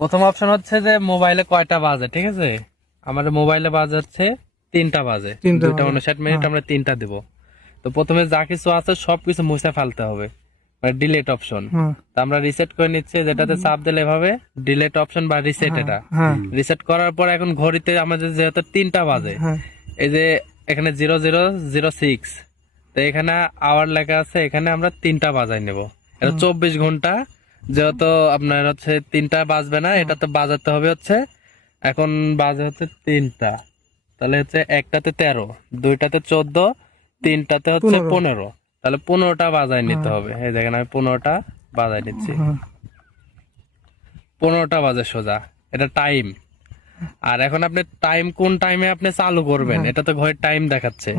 প্রথম অপশন হচ্ছে যে মোবাইলে কয়টা বাজে, ঠিক আছে? আমাদের মোবাইলে বাজে হচ্ছে 3টা বাজে, 2:59 আমরা 3টা দেব। তো প্রথমে যা কিছু আছে সবকিছু মুছে ফেলতে হবে, মানে ডিলিট অপশন। তো আমরা রিসেট করে নিচ্ছি, যেটাতে চাপ দিলে এভাবে ডিলিট অপশন বা রিসেট, এটা রিসেট করার পর এখন ঘড়িতে আমাদের যেহেতু 3টা বাজে, এই যে এখানে 0006, তো এখানে আওয়ার লেখা আছে, এখানে আমরা 3টা বাজাই নেব। এটা 24 ঘন্টা, যেহেতু আপনার হচ্ছে 3টা বাজবে না, এটা তো বাজাতে হবে হচ্ছে, এখন বাজে হচ্ছে 3টা, তাহলে হচ্ছে একটাতে 13, দুইটাতে 14, 3টাতে হচ্ছে 15, তাহলে 15টা বাজায় নিতে হবে। এই দেখেন আমি 15টা বাজায় নিচ্ছি, 15টা বাজে সোজা, এটা টাইম। আর এখন আপনি টাইম কোন টাইমে আপনি চালু করবেন, এটা তো ঘড়ির টাইম দেখাচ্ছে,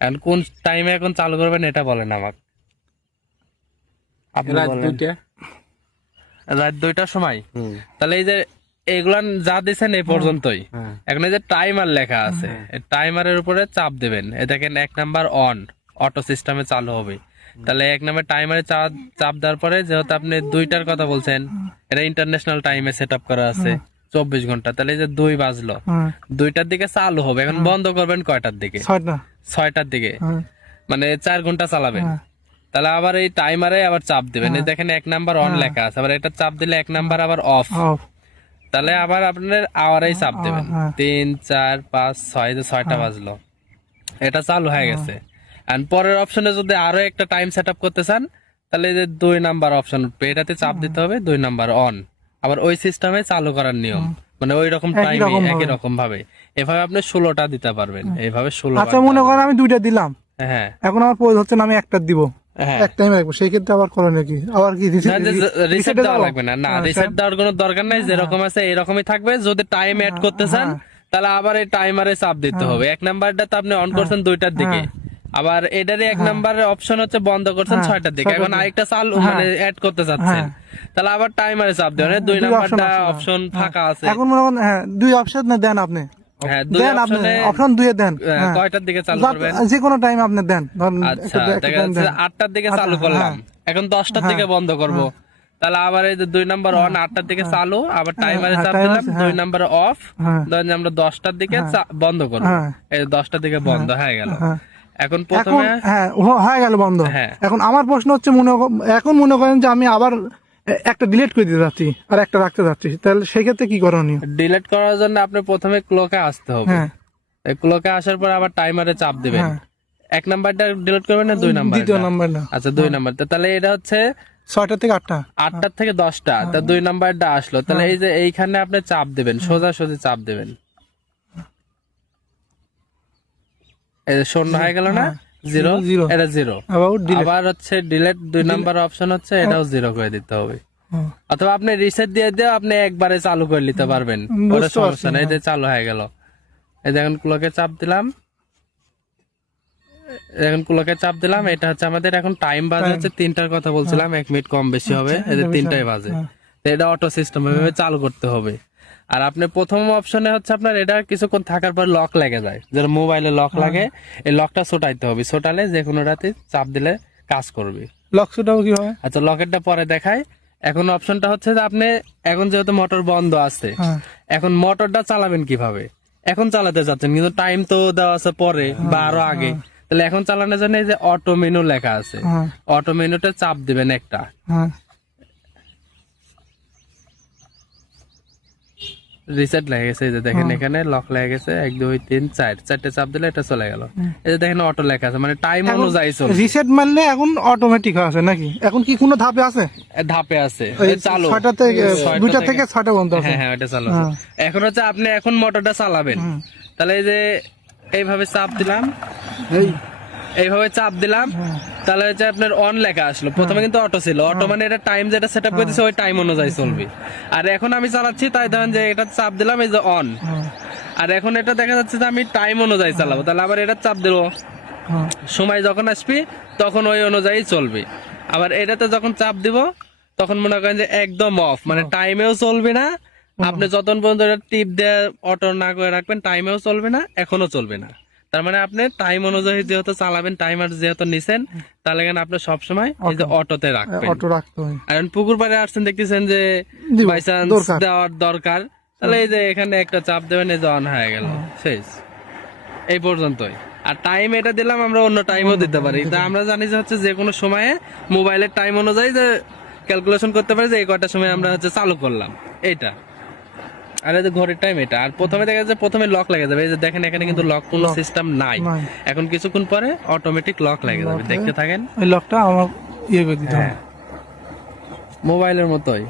এখন কোন টাইমে এখন চালু করবেন এটা বলেন আমাকে। আপনি বলেন রাত 2টার সময়। তাহলে এই যে এগুলা যা দিচ্ছেন এই পর্যন্তই। এখন এই যে টাইমার লেখা আছে, টাইমারের উপরে চাপ দিবেন, এই দেখেন 1 নাম্বার অন, অটো সিস্টেমে চালু হবে। তাহলে 1 নাম্বার টাইমারে চাপ দেওয়ার পরে, যেহেতু আপনি 2টার কথা বলছেন, এটা ইন্টারন্যাশনাল টাইমে সেট আপ করা আছে 24 ঘন্টা, তাহলে এই যে 2 বাজলো, 2টার দিকে চালু হবে। এখন বন্ধ করবেন কয়টার দিকে? 6টার দিকে, মানে 4 ঘন্টা চালাবেন। তাহলে আবার এই টাইমারে আবার চাপ দিবেন, এই দেখেন 1 নাম্বার অন লেখা আছে, আবার এটা চাপ দিলে 1 নাম্বার আবার অফ। তাহলে আবার আপনার আওয়ারেই চাপ দেবেন, 3 4 5 6, যে 6টা বাজলো, এটা চালু হয়ে গেছে। আর পরের অপশনে যদি আরো একটা টাইম সেট আপ করতে চান, তাহলে যে 2 নাম্বার অপশন, এটাতে চাপ দিতে হবে, 2 নাম্বার অন। আবার ওই সিস্টেমে চালু করার নিয়ম, মানে ওই রকম টাইমে একই রকম ভাবে, এভাবে আপনি 16টা দিতে পারবেন, এইভাবে 16। আচ্ছা, মনে করেন আমি 2টা দিলাম, হ্যাঁ, এখন আমার প্রয়োজন হচ্ছে না আমি একটা দিব, হ্যাঁ, এক টাইমে রাখবো, সেই ক্ষেত্রে আবার করো নাকি? আবার কি রিসেট দেওয়া লাগবে না, না রিসেট দেওয়ার কোনো দরকার নাই, যেরকম আছে এরকমই থাকবে। যদি টাইম এড করতে চান, তাহলে আবার এই টাইমারে চাপ দিতে হবে। 1 নাম্বারটা তো আপনি অন করছেন 2টার দিকে, আবার এটারই 1 নাম্বারের অপশন হচ্ছে বন্ধ করছেন 6টার দিকে, এখন আরেকটা চালু মানে এড করতে চাচ্ছেন, তাহলে আবার টাইমারে চাপ দেবেন। 2 নাম্বারটা অপশন ফাঁকা আছে, এখন মনে করেন 2 অপশন দেন আপনি, হ্যাঁ, দেন আপনি অপশন 2 দেন, কয়টার দিকে চালু করবেন? যে কোনো টাইম আপনি দেন, ধরেন আচ্ছা, দেখা যাচ্ছে 8টার দিকে চালু করলাম, এখন 10টার দিকে বন্ধ করব। তাহলে আবার এই যে 2 নাম্বার অন, 8টার দিকে চালু, আবার টাইমারে চাপ দিলাম, 2 নাম্বার অফ, ধরেন আমরা 10টার দিকে বন্ধ করব, এই 10টার দিকে বন্ধ হয়ে গেল। এখন প্রথমে হয়ে গেল বন্ধ। হ্যাঁ, এখন আমার প্রশ্ন হচ্ছে, এখন মনে করেন যে আমি আবার একটা ডিলিট করে দিতে যাচ্ছি আর একটা রাখতে যাচ্ছি, তাহলে সেই ক্ষেত্রে কি করণীয়? ডিলিট করার জন্য আপনি প্রথমে ক্লকে আসতে হবে, এই ক্লকে আসার পর আবার টাইমারে চাপ দিবেন। 1 নাম্বারটা ডিলিট করবেন না 2 নাম্বার? 2 নাম্বার না। আচ্ছা, 2 নাম্বারটা, তাহলে এটা হচ্ছে 6টা থেকে 8টা, 8টার থেকে 10টা, তা 2 নাম্বারটা আসলো। তাহলে এই যে এইখানে আপনি চাপ দিবেন, সোজাসুজি চাপ দিবেন, এই যে 0 হয়ে গেল না, 0, এটা 0। আবার হচ্ছে ডিলিট 2 নাম্বার অপশন হচ্ছে, এটাও 0 করে দিতে হবে। অথবা আপনি রিসেট দিয়ে আপনি একবারে চালু করে নিতে পারবেন, কোনো সমস্যা নেই। এই যে চালু হয়ে গেল, এই যে এখন ক্লকে চাপ দিলাম, এখন ক্লকে চাপ দিলাম, এটা হচ্ছে আমাদের এখন টাইম বাজে হচ্ছে 3টার কথা বলছিলাম, 1 মিনিট কম বেশি হবে, এই যে 3টাই বাজে। এটা অটো সিস্টেম এভাবে চালু করতে হবে। আর আপনি প্রথম অপশনে হচ্ছে আপনার এটা কিছুক্ষণ থাকার পর লক লেগে যায়, যেটা মোবাইলে লক লাগে, এই লকটা ছোটাইতে হবে, ছোটালে যে কোনো রাতে চাপ দিলে কাজ করবে। লক ছোটাবো কিভাবে? আচ্ছা, লকেটটা পরে দেখাই। এখন অপশনটা হচ্ছে যে আপনি এখন যেহেতু মোটর বন্ধ আছে, এখন মোটরটা চালাবেন কিভাবে? এখন চালাতে যাচ্ছেন, কিন্তু টাইম তো দেওয়া আছে পরে বা আরো আগে, তাহলে এখন চালানোর জন্য এই যে অটো মেনু লেখা আছে, অটো মেনুতে চাপ দিবেন একটা, রিসেট লেগে গেছে, এই যে দেখেন এখানে লক লেগে গেছে, 1 2 3 4, 4টে চাপ দিলে এটা চলে গেল। এই যে দেখেন অটো লেখা আছে, মানে টাইম অনুযায়ী চলবে। রিসেট মারলে এখন অটোমেটিক আছে নাকি? এখন কি কোনো ধাপে আছে? ধাপে আছে, চালু 6টা থেকে 2টা থেকে 6টা বন্ধ আছে। হ্যাঁ, এটা চালু আছে। এখন হচ্ছে আপনি এখন মোটরটা চালাবেন, তাহলে এই যে এইভাবে চাপ দিলাম, এইভাবে চাপ দিলাম, তাহলে হচ্ছে আপনার অন লেখা আসলো। প্রথমে কিন্তু অটো ছিল, অটো মানে এটা টাইম যেটা সেট আপ করে দিচ্ছে ওই টাইম অনুযায়ী চলবে। আর এখন আমি চালাচ্ছি, তাই ধরেন যে এটা চাপ দিলাম, এই যে অন, আর এখন এটা দেখা যাচ্ছে যে আমি টাইম অনুযায়ী চালাবো, তাহলে আবার এটা চাপ দেবো, সময় যখন আসবে তখন ওই অনুযায়ী চলবে। আবার এটাতে যখন চাপ দিব তখন মনে করেন যে একদম অফ, মানে টাইমেও চলবে না, আপনি যতক্ষণ পর্যন্ত টিপ দিয়ে অটো না করে রাখবেন টাইমেও চলবে না, এখনো চলবে না। তার মানে আপনি টাইম অনুযায়ী যেহেতু চালাবেন, টাইমার যেহেতু নিছেন, তাহলে এখানে আপনি সবসময় এই যে অটোতে রাখবেন। অটো রাখতে হয়। আর এখন পুকুর পাড়ে আসছেন, দেখতেছেন যে দিব, বাই চান্স দরকার। দেওয়ার দরকার, তাহলে এই যে এখানে একটা চাপ দেবেন, এই যে অন হয়ে গেল, শেষ। এই পর্যন্তই। আর টাইম এটা দিলাম, আমরা অন্য টাইমও দিতে পারি। তা আমরা জানি যে হচ্ছে যে কোনো সময়ে মোবাইলের টাইম অনুযায়ী যে ক্যালকুলেশন করতে পারি যে এই কয়টার সময় আমরা হচ্ছে চালু করলাম এইটা। আর এই যে ঘড়ির টাইম এটা। আর প্রথমে দেখা যাচ্ছে প্রথমে লক লেগে যাবে, এই যে দেখেন এখানে কিন্তু লক কোনো সিস্টেম নাই। নাই। এখন কিছুক্ষণ পরে অটোমেটিক লক লেগে যাবে, দেখতে থাকেন। ওই লকটা আমার ইয়ে করে দিতে হবে। মোবাইলের মতোই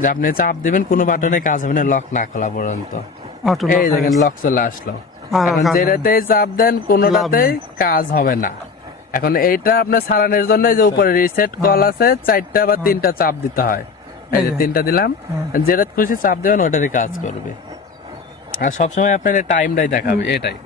যে আপনি চাপ দিবেন, কোনো বাটনে কাজ হবে না লক না খোলা পর্যন্ত। অটো এই দেখেন লক চলে আসলো। আর এখন কাজ যেটাতেই চাপ দেন কোনোটাতেই কাজ হবে না। এখন এইটা আপনার সারানোর জন্য এই যে উপরে রিসেট কল আছে, 4টা বা 3টা চাপ দিতে হয়। এই যে 3টা দিলাম, যেটা খুশি চাপ দেবেন ওটারই কাজ করবে। আর সবসময় আপনার টাইমটাই দেখাবে, এটাই।